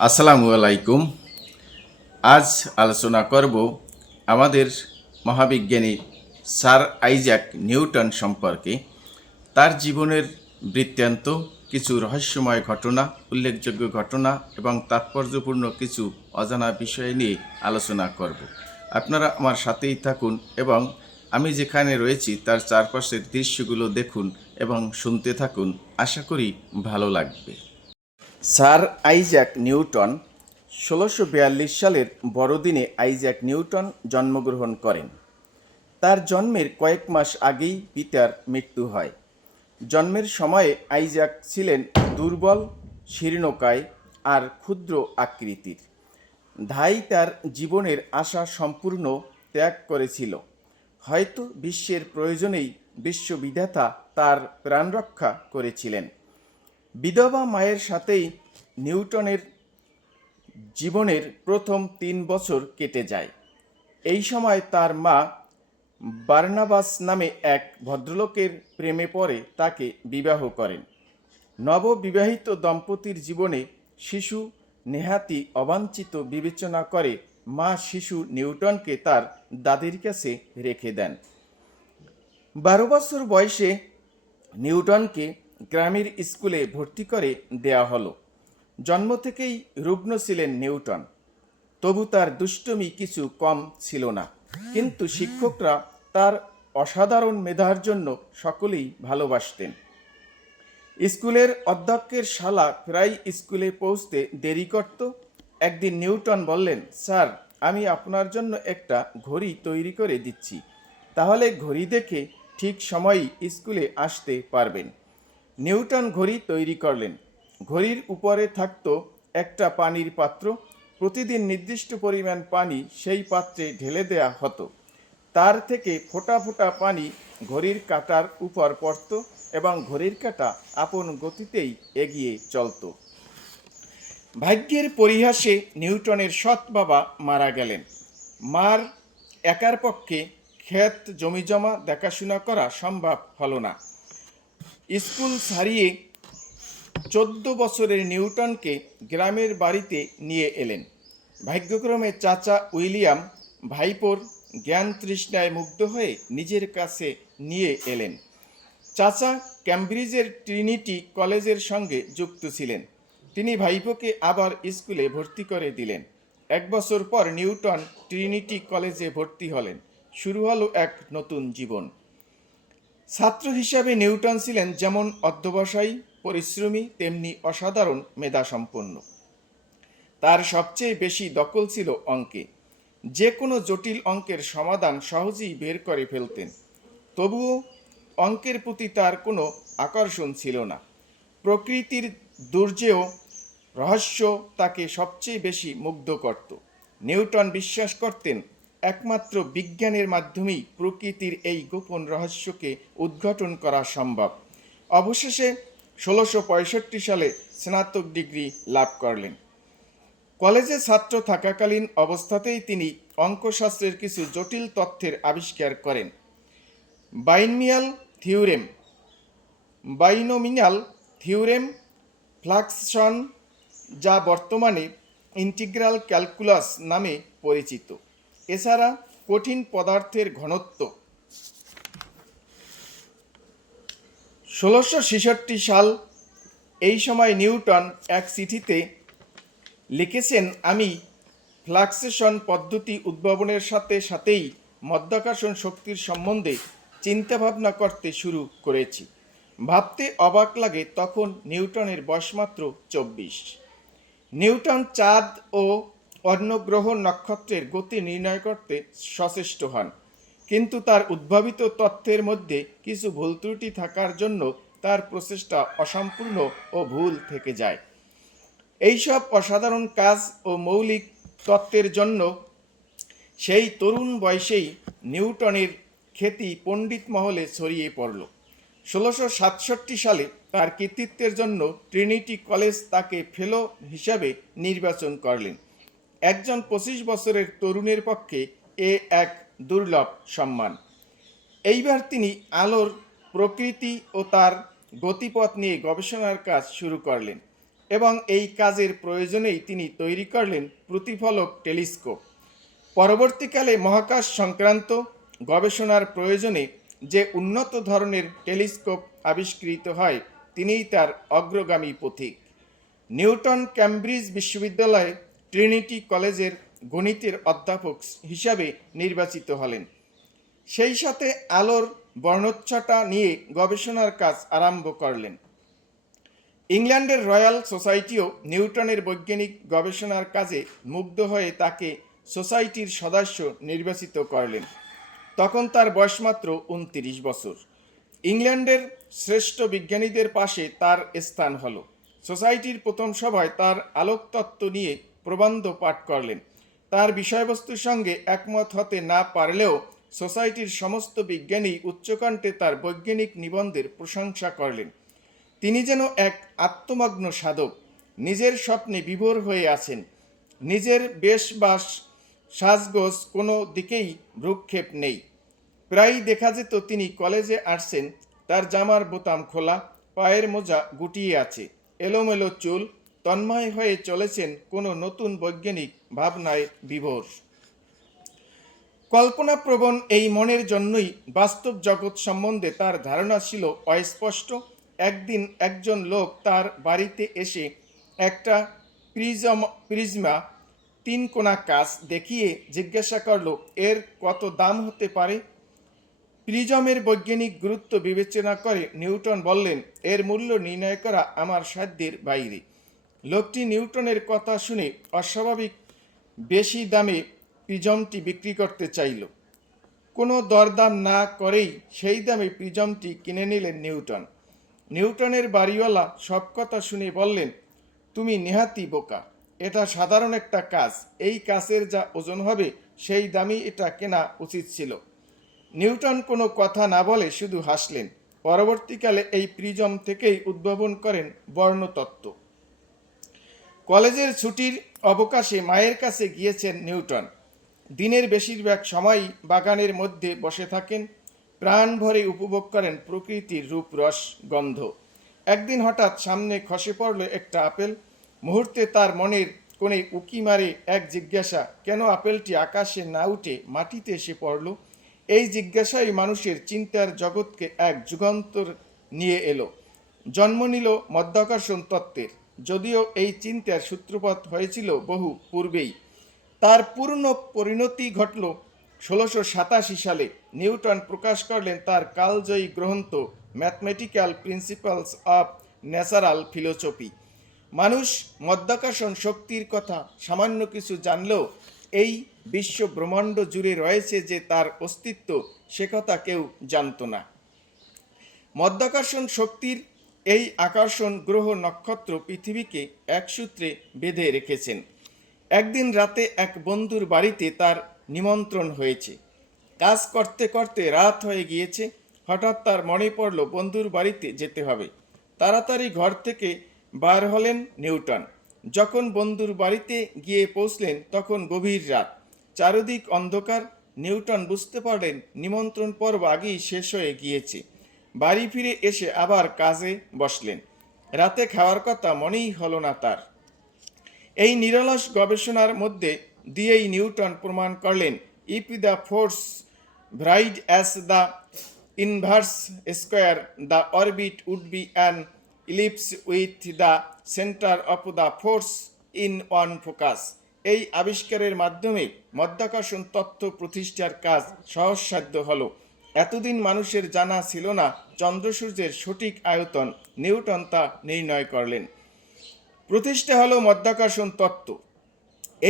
আসসালামু আলাইকুম। আজ আলোচনা করব আমাদের মহাবিজ্ঞানী স্যার আইজ্যাক নিউটন সম্পর্কে। তার জীবনের বৃত্তান্ত, কিছু রহস্যময় ঘটনা, উল্লেখযোগ্য ঘটনা এবং তাৎপর্যপূর্ণ কিছু অজানা বিষয় নিয়ে আলোচনা করব। আপনারা আমার সাথেই থাকুন এবং আমি যেখানে রয়েছি তার চারপাশের দৃশ্যগুলো দেখুন এবং শুনতে থাকুন। আশা করি ভালো লাগবে। স্যার আইজ্যাক নিউটন ১৬৪২ সালের বড়দিনে আইজ্যাক নিউটন জন্মগ্রহণ করেন। তার জন্মের কয়েক মাস আগেই পিতার মৃত্যু হয়। জন্মের সময়ে আইজ্যাক ছিলেন দুর্বল, শীর্ণকায় আর ক্ষুদ্র আকৃতির। ধাই তার জীবনের আশা সম্পূর্ণ ত্যাগ করেছিল। হয়তো বিশ্বের প্রয়োজনেই বিশ্ববিধাতা তার প্রাণরক্ষা করেছিলেন। বিধবা মায়ের সাথেই নিউটনের জীবনের প্রথম ৩ বছর কেটে যায়। এই সময় তার মা বার্নাবাস নামে এক ভদ্রলোকের প্রেমে পড়ে তাকে বিবাহ করেন। নববিবাহিত দম্পতির জীবনে শিশু নেহাতি অবাঞ্ছিত বিবেচনা করে মা শিশু নিউটনকে তার দাদির কাছে রেখে দেন। ১২ বছর বয়সে নিউটনকে গ্রামের স্কুলে ভর্তি করে দেয়া হলো। জন্ম থেকেই রুগ্ন ছিলেন নিউটন, তবু তার দুষ্টুমি কিছু কম ছিল না। কিন্তু শিক্ষকরা তার অসাধারণ মেধার জন্য সকলেই ভালোবাসতেন। স্কুলের অধ্যক্ষের শালা প্রায় স্কুলে পৌঁছতে দেরি করত। একদিন নিউটন বললেন, স্যার, আমি আপনার জন্য একটা ঘড়ি তৈরি করে দিচ্ছি, তাহলে ঘড়ি দেখে ঠিক সময়েই স্কুলে আসতে পারবেন। নিউটন ঘড়ি তৈরি করলেন। ঘড়ির উপরে থাকতো একটা পানির পাত্র। প্রতিদিন নির্দিষ্ট পরিমাণ পানি সেই পাত্রে ঢেলে দেয়া হতো। তার থেকে ফোঁটা ফোঁটা পানি ঘড়ির কাঁটার উপর পড়ত এবং ঘড়ির কাঁটা আপন গতিতেই এগিয়ে চলত। ভাগ্যের পরিহাসে নিউটনের সৎ বাবা মারা গেলেন। মার একার পক্ষে ক্ষেত জমিজমা দেখাশোনা করা সম্ভব হলো না। স্কুল ছাড়িয়ে ১৪ বছরের নিউটনকে গ্রামের বাড়িতে নিয়ে এলেন। ভাগ্যক্রমে চাচা উইলিয়াম ভাইপোর জ্ঞান তৃষ্ণায় মুগ্ধ হয়ে নিজের কাছে নিয়ে এলেন। চাচা ক্যামব্রিজের ট্রিনিটি কলেজের সঙ্গে যুক্ত ছিলেন। তিনি ভাইপোকে আবার স্কুলে ভর্তি করে দিলেন। ১ বছর পর নিউটন ট্রিনিটি কলেজে ভর্তি হলেন। শুরু হলো এক নতুন জীবন। ছাত্র হিসাবে নিউটন ছিলেন যেমন অধ্যবসায়ী, পরিশ্রমী, তেমনি অসাধারণ মেধাসম্পন্ন। তার সবচেয়ে বেশি দখল ছিল অঙ্কে। যে কোনো জটিল অঙ্কের সমাধান সহজেই বের করে ফেলতেন। তবুও অঙ্কের প্রতি তার কোনো আকর্ষণ ছিল না। প্রকৃতির দুর্জেয় রহস্য তাকে সবচেয়ে বেশি মুগ্ধ করত। নিউটন বিশ্বাস করতেন একমাত্র বিজ্ঞানের মাধ্যমেই প্রকৃতির এই গোপন রহস্যকে উদ্ঘাটন করা সম্ভব। অবশেষে ১৬৬৫ সালে স্নাতক ডিগ্রি লাভ করলেন। কলেজে ছাত্র থাকাকালীন অবস্থাতেই তিনি অঙ্কশাস্ত্রের কিছু জটিল তথ্যের আবিষ্কার করেন। বাইনোমিয়াল থিওরেম, ফ্লাকশন, যা বর্তমানে ইন্টিগ্রাল ক্যালকুলাস নামে পরিচিত। এছাড়া কঠিন পদার্থের ঘনত্ব। ১৬৬৬ সাল, এই সময় নিউটন এক চিঠিতে লিখেছেন, আমি ফ্লাকসেশন পদ্ধতি উদ্ভাবনের সাথে সাথেই মাধ্যাকর্ষণ শক্তির সম্বন্ধে চিন্তাভাবনা করতে শুরু করেছি। ভাবতে অবাক লাগে তখন নিউটনের বয়স মাত্র ২৪। নিউটন চাঁদ ও অন্য গ্রহ নক্ষত্রের গতি নির্ণয় করতে সচেষ্ট হন, কিন্তু তার উদ্ভাবিত তথ্যের মধ্যে কিছু ভুল ত্রুটি থাকার জন্য তার প্রচেষ্টা অসম্পূর্ণ ও ভুল থেকে যায়। এইসব অসাধারণ কাজ ও মৌলিক তত্ত্বের জন্য সেই তরুণ বয়সেই নিউটনের খ্যাতি পণ্ডিত মহলে ছড়িয়ে পড়ল। ১৬৬৭ সালে তার কৃতিত্বের জন্য ট্রিনিটি কলেজ তাকে ফেলো হিসাবে নির্বাচন করলেন। একজন ২৫ বছরের তরুণের পক্ষে এ এক দুর্লভ সম্মান। এইবার তিনি আলোর প্রকৃতি ও তার গতিপথ নিয়ে গবেষণার কাজ শুরু করলেন। এবং এই কাজের প্রয়োজনেই তিনি তৈরি করলেন প্রতিফলক টেলিস্কোপ। পরবর্তীকালে মহাকাশ সংক্রান্ত গবেষণার প্রয়োজনে যে উন্নত ধরনের টেলিস্কোপ আবিষ্কৃত হয় তিনিই তার অগ্রগামী পথিক। নিউটন ক্যামব্রিজ বিশ্ববিদ্যালয়ে ট্রিনিটি কলেজের গণিতের অধ্যাপক হিসাবে নির্বাচিত হলেন। সেই সাথে আলোর বর্ণচ্ছটা নিয়ে গবেষণার কাজ আরম্ভ করলেন। ইংল্যান্ডের রয়্যাল সোসাইটিও নিউটনের বৈজ্ঞানিক গবেষণার কাজে মুগ্ধ হয়ে তাকে সোসাইটির সদস্য নির্বাচিত করলেন। তখন তার বয়স মাত্র 29 বছর। ইংল্যান্ডের শ্রেষ্ঠ বিজ্ঞানীদের পাশে তার স্থান হলো। সোসাইটির প্রথম সভায় তার আলোকতত্ত্ব নিয়ে প্রবন্ধ পাঠ করলেন। তার বিষয়বস্তুর সঙ্গে একমত হতে না পারলেও সোসাইটির সমস্ত বিজ্ঞানী উচ্চকণ্ঠে তার বৈজ্ঞানিক নিবন্ধের প্রশংসা করলেন। তিনি যেন এক আত্মমগ্ন সাধক, নিজের স্বপ্নে বিভোর হয়ে আছেন। নিজের বেশবাস সাজগোজ কোনো দিকেই ভ্রুক্ষেপ নেই। প্রায়ই দেখা যেত তিনি কলেজে আসছেন, তার জামার বোতাম খোলা, পায়ের মোজা গুটিয়ে আছে, এলোমেলো চুল, তন্ময় হয়ে চলেছেন কোনো নতুন বৈজ্ঞানিক ভাবনায় বিভোর। কল্পনাপ্রবণ এই মনের জন্যই বাস্তব জগৎ সম্বন্ধে তার ধারণা ছিল অস্পষ্ট। একদিন একজন লোক তার বাড়িতে এসে একটা প্রিজমা 3 কোণা কাঁচ দেখিয়ে জিজ্ঞাসা করল, এর কত দাম হতে পারে? প্রিজমের বৈজ্ঞানিক গুরুত্ব বিবেচনা করে নিউটন বললেন, এর মূল্য নির্ণয় করা আমার সাধ্যের বাইরে। লোকটি নিউটনের কথা শুনে অস্বাভাবিক বেশি দামে প্রিজমটি বিক্রি করতে চাইল। কোনো দরদাম না করেই সেই দামে প্রিজমটি কিনে নিলেন নিউটন। নিউটনের বাড়িওয়ালা সব কথা শুনে বললেন, তুমি নেহাতি বোকা, এটা সাধারণ একটা কাজ, এই কাজের যা ওজন হবে সেই দামই এটা কেনা উচিত ছিল। নিউটন কোনো কথা না বলে শুধু হাসলেন। পরবর্তীকালে এই প্রিজম থেকেই উদ্ভাবন করেন বর্ণতত্ত্ব। কলেজের ছুটির অবকাশে মায়ের কাছে গিয়েছেন নিউটন। দিনের বেশিরভাগ সময়ই বাগানের মধ্যে বসে থাকেন, প্রাণ ভরে উপভোগ করেন প্রকৃতির রূপ, রস, গন্ধ। একদিন হঠাৎ সামনে খসে পড়ল একটা আপেল। মুহূর্তে তার মনের কোণে উকি মারে এক জিজ্ঞাসা, কেন আপেলটি আকাশে না উঠে মাটিতে এসে পড়ল? এই জিজ্ঞাসাই মানুষের চিন্তার জগৎকে এক যুগান্তর নিয়ে এলো, জন্ম নিল মধ্যাকর্ষণ তত্ত্বের। যদিও এই চিন্তার সূত্রপাত হয়েছিল বহু পূর্বেই, তার পূর্ণ পরিণতি ঘটল 1687 সালে। নিউটন প্রকাশ করলেন তার কালজয়ী গ্রন্থ mathematical principles of natural philosophy. মানুষ মধ্যাকর্ষণ শক্তির কথা সামান্য কিছু জানলেও এই বিশ্ব ব্রহ্মাণ্ড জুড়ে রয়েছে যে তার অস্তিত্ব, সে কথা কেউ জানত না। মধ্যাকর্ষণ শক্তির এই আকর্ষণ গ্রহ, নক্ষত্র, পৃথিবীকে এক সূত্রে বেঁধে রেখেছেন। একদিন রাতে এক বন্ধুর বাড়িতে তার নিমন্ত্রণ হয়েছে। কাজ করতে করতে রাত হয়ে গিয়েছে। হঠাৎ তার মনে পড়ল বন্ধুর বাড়িতে যেতে হবে। তাড়াতাড়ি ঘর থেকে বার হলেন নিউটন। যখন বন্ধুর বাড়িতে গিয়ে পৌঁছলেন তখন গভীর রাত, চারিদিক অন্ধকার। নিউটন বুঝতে পারলেন নিমন্ত্রণ পর্ব আগেই শেষ হয়ে গিয়েছে। বাড়ি ফিরে এসে আবার কাজে বসলেন। রাতে খাওয়ার কথা মনেই হলো না তার। এই নিরলস গবেষণার মধ্যে দিয়েই নিউটন প্রমাণ করলেন, if the force varied as the inverse square, the orbit would be an ellipse with the centre of the force in one focus. এই আবিষ্কারের মাধ্যমে মধ্যাকর্ষণ তত্ত্ব প্রতিষ্ঠার কাজ সহজসাধ্য হলো। এতদিন মানুষের জানা ছিল না চন্দ্র সূর্যের সঠিক আয়তন, নিউটন তা নির্ণয় করলেন। প্রতিষ্ঠা হলো মধ্যাকর্ষণ তত্ত্ব।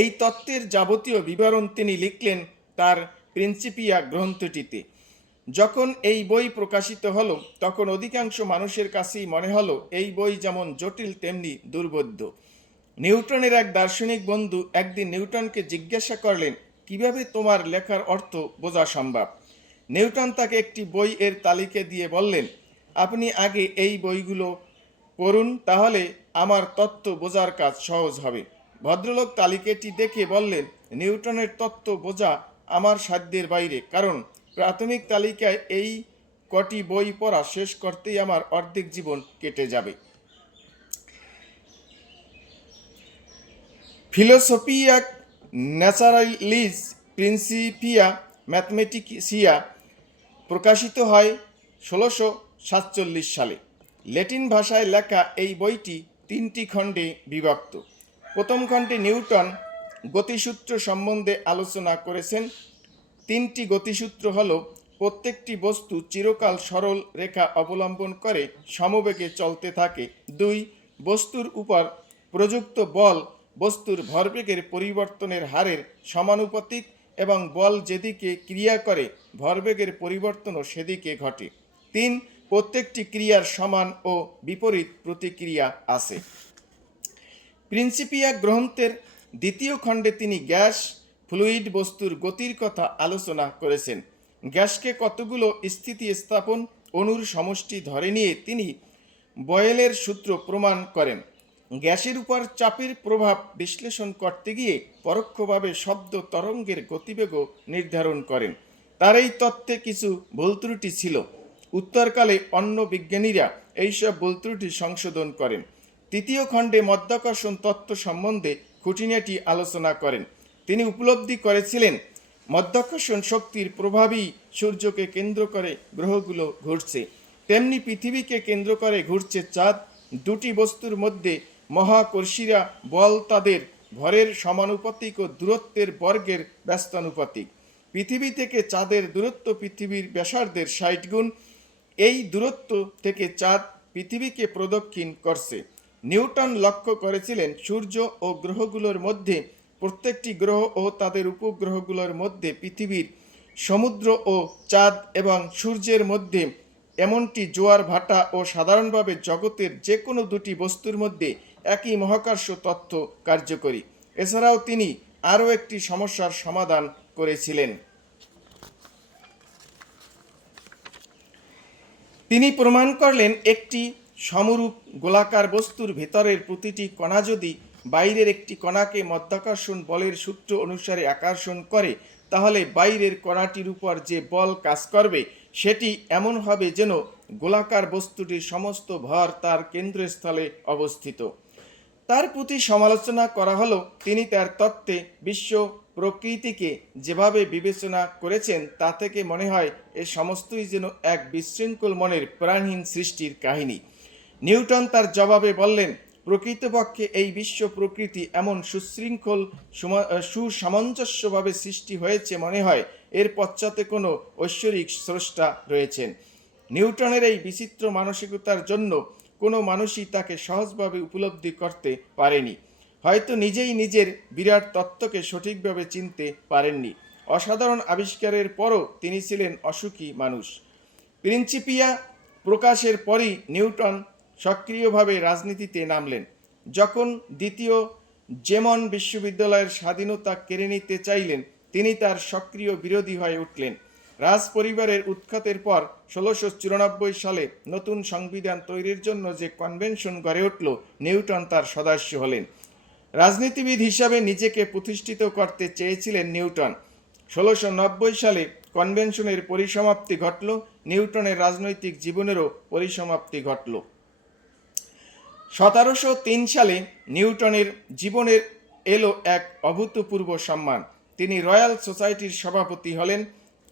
এই তত্ত্বের যাবতীয় বিবরণ তিনি লিখলেন তার প্রিন্সিপিয়া গ্রন্থটিতে। যখন এই বই প্রকাশিত হলো তখন অধিকাংশ মানুষের কাছেই মনে হলো এই বই যেমন জটিল তেমনি দুর্বোধ্য। নিউটনের এক দার্শনিক বন্ধু একদিন নিউটনকে জিজ্ঞাসা করলেন, কিভাবে তোমার লেখার অর্থ বোঝা সম্ভব? নিউটন তাকে একটি বই এর তালিকা দিয়ে বললেন, আপনি আগে এই বইগুলো পড়ুন, তাহলে আমার তত্ত্ব বোঝার কাজ সহজ হবে। ভদ্রলোক তালিকাটি দেখে বললেন, নিউটনের তত্ত্ব বোঝা আমার সাধ্যের বাইরে, কারণ প্রাথমিক তালিকায় এই কটি বই পড়া শেষ করতেই আমার অর্ধেক জীবন কেটে যাবে। ফিলোসোফিয়া ন্যাচারালিস প্রিন্সিপিয়া ম্যাথমেটিসিয়া প্রকাশিত হয় 1647 সালে। ল্যাটিন ভাষায় লেখা এই বইটি 3টি খণ্ডে বিভক্ত। প্রথম খণ্ডে নিউটন গতিসূত্র সম্বন্ধে আলোচনা করেছেন। 3টি গতিসূত্র হল: প্রত্যেকটি বস্তু চিরকাল সরল রেখা অবলম্বন করে সমবেগে চলতে থাকে। 2. বস্তুর উপর প্রযুক্ত বল বস্তুর ভরবেগের পরিবর্তনের হারের সমানুপাতিক এবং বল যেদিকে ক্রিয়া করে ভরবেগের পরিবর্তনও সেদিকে ঘটে। 3. প্রত্যেকটি ক্রিয়ার সমান ও বিপরীত প্রতিক্রিয়া আছে। প্রিন্সিপিয়া গ্রন্থের 2য় খণ্ডে তিনি গ্যাস ফ্লুইড বস্তুর গতির কথা আলোচনা করেছেন। গ্যাসকে কতগুলো স্থিতি স্থাপন অণুর সমষ্টি ধরে নিয়ে তিনি বয়েলের সূত্র প্রমাণ করেন। গ্যাসের উপর চাপের প্রভাব বিশ্লেষণ করতে গিয়ে পরোক্ষভাবে শব্দ তরঙ্গের গতিবেগও নির্ধারণ করেন। তার এই তত্ত্বে কিছু ভুল ত্রুটি ছিল। উত্তরকালে অন্য বিজ্ঞানীরা এইসব ভুল ত্রুটি সংশোধন করেন। 3য় খণ্ডে মাধ্যাকর্ষণ তত্ত্ব সম্বন্ধে খুঁটিনাটি আলোচনা করেন। তিনি উপলব্ধি করেছিলেন মাধ্যাকর্ষণ শক্তির প্রভাবই সূর্যকে কেন্দ্র করে গ্রহগুলো ঘুরছে, তেমনি পৃথিবীকে কেন্দ্র করে ঘুরছে চাঁদ। 2টি বস্তুর মধ্যে মহাকর্ষীরা বল তাদের ভরের সমানুপাতিক ও দূরত্বের বর্গের ব্যস্তানুপাতিক। পৃথিবী থেকে চাঁদের দূরত্ব পৃথিবীর ব্যাসার্ধের 60 গুণ। এই দূরত্ব থেকে চাঁদ পৃথিবীকে প্রদক্ষিণ করছে। নিউটন লক্ষ্য করেছিলেন সূর্য ও গ্রহগুলোর মধ্যে, প্রত্যেকটি গ্রহ ও তাদের উপগ্রহগুলোর মধ্যে, পৃথিবীর, সমুদ্র ও চাঁদ এবং সূর্যের মধ্যে এমনটি জোয়ার ভাটা ও সাধারণভাবে জগতের যে কোনো 2টি বস্তুর মধ্যে একই মহাকর্ষ তত্ত্ব কার্যকরী। এছাড়াও তিনি আরও একটি সমস্যার সমাধান করেছিলেন। তিনি প্রমাণ করলেন একটি সমরূপ গোলাকার বস্তুর ভেতরের প্রতিটি কণা যদি বাইরের একটি কণাকে মাধ্যাকর্ষণ বলের সূত্র অনুসারে আকর্ষণ করে, তাহলে বাইরের কণাটির উপর যে বল কাজ করবে সেটি এমন হবে যেন গোলাকার বস্তুটির সমস্ত ভর তার কেন্দ্রস্থলে অবস্থিত। তার প্রতি সমালোচনা করা হলো তিনি তার তত্ত্বে বিশ্ব প্রকৃতিকে যেভাবে বিবেচনা করেছেন তা থেকে মনে হয় এ সমস্তই যেন এক বিশৃঙ্খল মনের প্রাণহীন সৃষ্টির কাহিনী। নিউটন তার জবাবে বললেন, প্রকৃতপক্ষে এই বিশ্ব প্রকৃতি এমন সুশৃঙ্খল সুসামঞ্জস্যভাবে সৃষ্টি হয়েছে মনে হয় এর পশ্চাতে কোনো ঐশ্বরিক স্রষ্টা রয়েছেন। নিউটনের এই বিচিত্র মানসিকতার জন্য কোনো মানুষই তাকে সহজভাবে উপলব্ধি করতে পারেনি। হয়তো নিজেই নিজের বিরাট তত্ত্বকে সঠিকভাবে চিনতে পারেননি। অসাধারণ আবিষ্কারের পরও তিনি ছিলেন অসুখী মানুষ। প্রিন্সিপিয়া প্রকাশের পরই নিউটন সক্রিয়ভাবে রাজনীতিতে নামলেন। যখন দ্বিতীয় জেমন বিশ্ববিদ্যালয়ের স্বাধীনতা কেড়ে নিতে চাইলেন, তিনি তার সক্রিয় বিরোধী হয়ে উঠলেন। রাজ পরিবারের উৎখাতের পর 1694 সালে নতুন সংবিধান তৈরির জন্য যে কনভেনশন গড়ে উঠল, নিউটন তার সদস্য হলেন। রাজনীতিবিদ হিসাবে নিজেকে প্রতিষ্ঠিত করতে চেয়েছিলেন নিউটন। 1690 সালে কনভেনশনের পরিসমাপ্তি ঘটল। নিউটনের রাজনৈতিক জীবনেরও পরিসমাপ্তি ঘটল। 1703 সালে নিউটনের জীবনের এলো এক অভূতপূর্ব সম্মান। তিনি রয়্যাল সোসাইটির সভাপতি হলেন।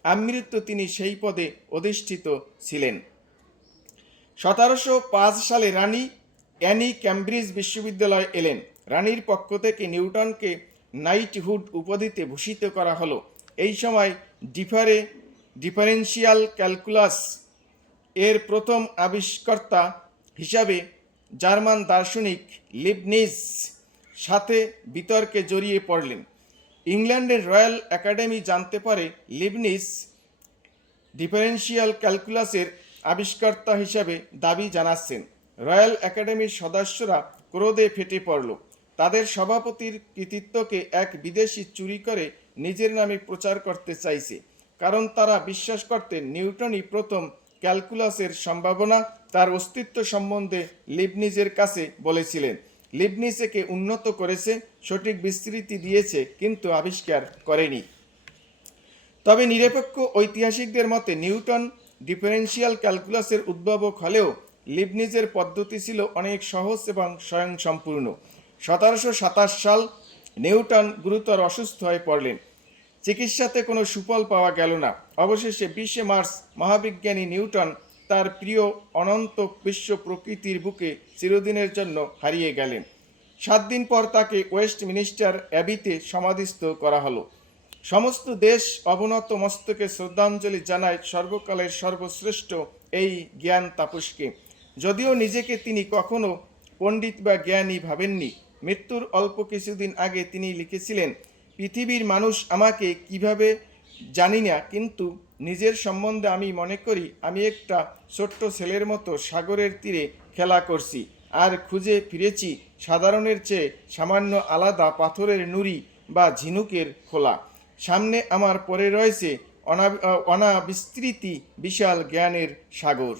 আমৃত্যু তিনি সেই পদে অধিষ্ঠিত ছিলেন। 1705 সালে রানী অ্যানি ক্যামব্রিজ বিশ্ববিদ্যালয়ে এলেন। রানীর পক্ষ থেকে নিউটনকে নাইটহুড উপাধিতে ভূষিত করা হলো। এই সময় ডিফারেন্সিয়াল ক্যালকুলাস এর প্রথম আবিষ্কর্তা হিসাবে জার্মান দার্শনিক লিবনিজ সাথে বিতর্কে জড়িয়ে পড়লেন। ইংল্যান্ডের রয়্যাল একাডেমি জানতে পারে লিবনিজ ডিফারেন্সিয়াল ক্যালকুলাসের আবিষ্কর্তা হিসাবে দাবি জানাচ্ছেন। রয়্যাল একাডেমির সদস্যরা ক্রোধে ফেটে পড়ল। তাদের সভাপতির কৃতিত্বকে এক বিদেশি চুরি করে নিজের নামে প্রচার করতে চাইছে, কারণ তারা বিশ্বাস করতেন নিউটনই প্রথম ক্যালকুলাসের সম্ভাবনা তার অস্তিত্ব সম্বন্ধে লিবনিজের কাছে বলেছিলেন। লিবনিজ একে উন্নত করেছে, সঠিক বিস্তৃতি দিয়েছে, কিন্তু আবিষ্কার করেনি। তবে নিরপেক্ষ ঐতিহাসিকদের মতে নিউটন ডিফারেন্সিয়াল ক্যালকুলাসের উদ্ভাবক হলেও লিবনিজের পদ্ধতি ছিল অনেক সহজ এবং স্বয়ংসম্পূর্ণ। 1727 সাল নিউটন গুরুতর অসুস্থ হয়ে পড়লেন। চিকিৎসাতে কোনো সুফল পাওয়া গেল না। অবশেষে 20শে মার্চ মহাবিজ্ঞানী নিউটন তার প্রিয় অনন্ত বিশ্ব প্রকৃতির বুকে চিরদিনের জন্য হারিয়ে গেলেন। 7 দিন পর তাকে ওয়েস্টমিনিস্টার অ্যাবিতে সমাধিস্থ করা হলো। সমস্ত দেশ অবনত মস্তকে শ্রদ্ধাঞ্জলি জানায় সর্বকালের সর্বশ্রেষ্ঠ এই জ্ঞান তাপসকে। যদিও নিজেকে তিনি কখনো পণ্ডিত বা জ্ঞানী ভাবেননি, মৃত্যুর অল্প কিছুদিন আগে তিনি লিখেছিলেন, পৃথিবীর মানুষ আমাকে কিভাবে জানি না, কিন্তু নিজের সম্বন্ধে আমি মনে করি আমি একটা ছোট্ট ছেলের মতো সাগরের তীরে খেলা করছি, আর খুঁজে ফিরেছি সাধারণের চেয়ে সামান্য আলাদা পাথরের নুড়ি বা ঝিনুকের খোলা। সামনে আমার পড়ে রয়েছে অনাবিস্তৃতি বিশাল জ্ঞানের সাগর।